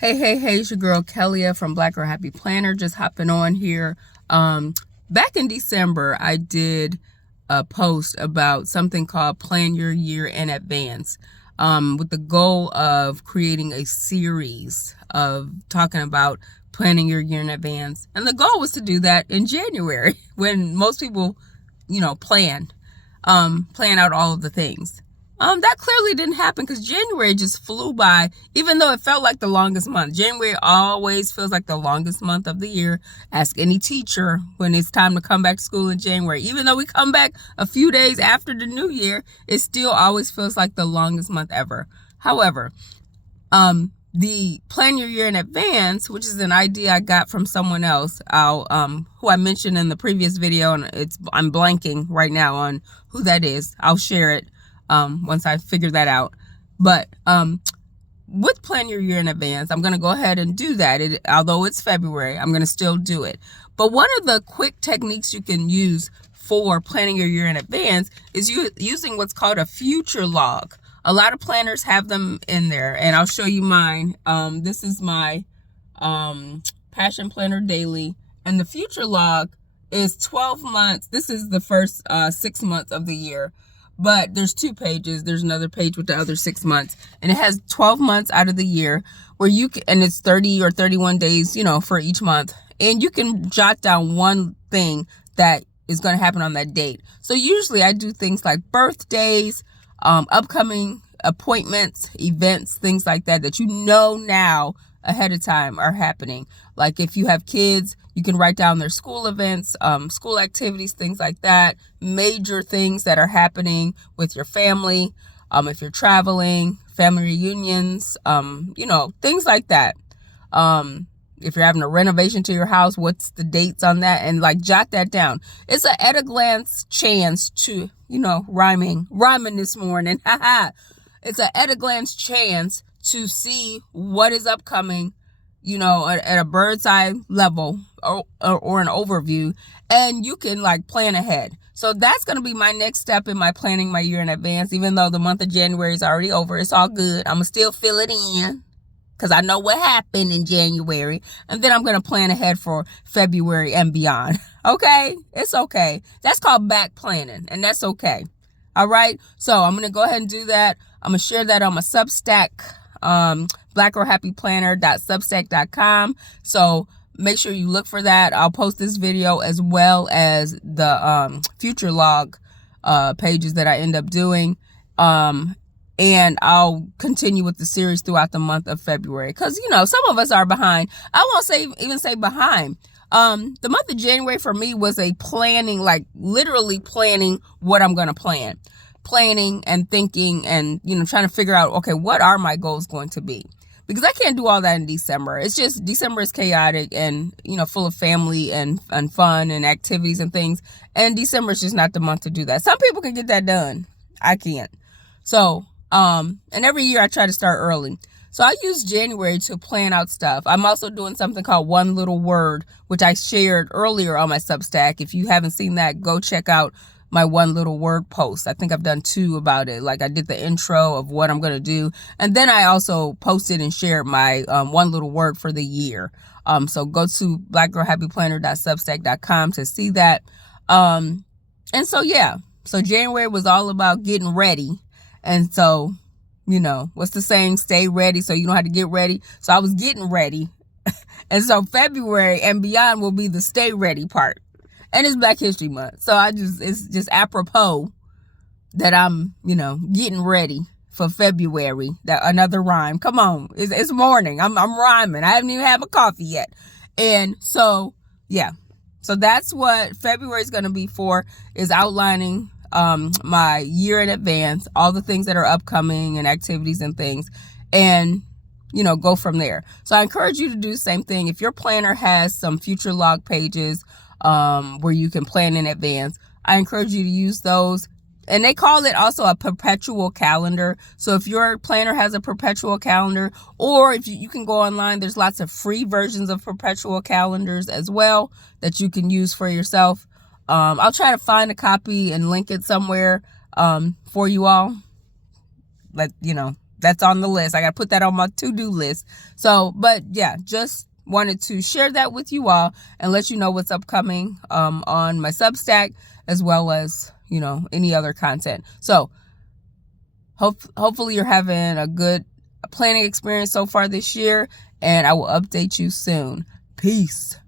Hey, it's your girl Kellia from Black Girl Happy Planner, just hopping on here. Back in December, I did a post about something called Plan Your Year in Advance, with the goal of creating a series of talking about planning your year in advance. And the goal was to do that in January when most people, plan out all of the things. That clearly didn't happen because January just flew by, even though it felt like the longest month. January always feels like the longest month of the year. Ask any teacher when it's time to come back to school in January. Even though we come back a few days after the new year, it still always feels like the longest month ever. However, the Plan Your Year in Advance, which is an idea I got from someone else, who I mentioned in the previous video, and I'm blanking right now on who that is. I'll share it once I figure that out. But with Plan Your Year in Advance, I'm going to go ahead and do that. Although it's February, I'm going to still do it. But one of the quick techniques you can use for planning your year in advance is using what's called a future log. A lot of planners have them in there, and I'll show you mine. This is my Passion Planner Daily, and the future log is 12 months. This is the first 6 months of the year. But there's 2 pages. There's another page with the other 6 months. And it has 12 months out of the year where you can, and it's 30 or 31 days, for each month. And you can jot down one thing that is going to happen on that date. So usually I do things like birthdays, upcoming appointments, events, things like that you know now ahead of time are happening. Like if you have kids, you can write down their school events, school activities, things like that, major things that are happening with your family. If you're traveling, family reunions, things like that. If you're having a renovation to your house, what's the dates on that? And jot that down. It's an at a glance chance to, rhyming this morning. It's an at a glance chance to see what is upcoming, at a bird's eye level or an overview, and you can plan ahead. So that's going to be my next step in my planning my year in advance. Even though the month of January is already over, it's all good. I'm going to still fill it in because I know what happened in January, and then I'm going to plan ahead for February and beyond. Okay? It's okay. That's called back planning, and that's okay. All right? So I'm going to go ahead and do that. I'm going to share that on my Substack, blackgirlhappyplanner.substack.com. So make sure you look for that. I'll post this video as well as the future log pages that I end up doing. And I'll continue with the series throughout the month of February. Because, some of us are behind. I won't even say behind. The month of January for me was a planning, literally planning what I'm going to plan. Planning and thinking and, trying to figure out, okay, what are my goals going to be? Because I can't do all that in December. It's just December is chaotic and, full of family and fun and activities and things. And December is just not the month to do that. Some people can get that done. I can't. So, and every year I try to start early. So I use January to plan out stuff. I'm also doing something called One Little Word, which I shared earlier on my Substack. If you haven't seen that, go check out my One Little Word post. I think I've done 2 about it. I did the intro of what I'm going to do. And then I also posted and shared my One Little Word for the year. So go to blackgirlhappyplanner.substack.com to see that. And so, yeah. So January was all about getting ready. And so, what's the saying? Stay ready so you don't have to get ready. So I was getting ready. And so February and beyond will be the stay ready part. And it's Black History Month. So it's just apropos that I'm, getting ready for February. That another rhyme. Come on. It's morning. I'm rhyming. I haven't even had my coffee yet. And so, yeah. So that's what February is going to be for, is outlining my year in advance, all the things that are upcoming and activities and things, and go from there. So I encourage you to do the same thing. If your planner has some future log pages where you can plan in advance, I encourage you to use those. And they call it also a perpetual calendar. So if your planner has a perpetual calendar, or if you can go online, there's lots of free versions of perpetual calendars as well that you can use for yourself. I'll try to find a copy and link it somewhere for you all. that's on the list. I got to put that on my to-do list. So, but yeah, just wanted to share that with you all and let you know what's upcoming on my Substack, as well as, you know, any other content. So hopefully you're having a good planning experience so far this year, and I will update you soon. Peace.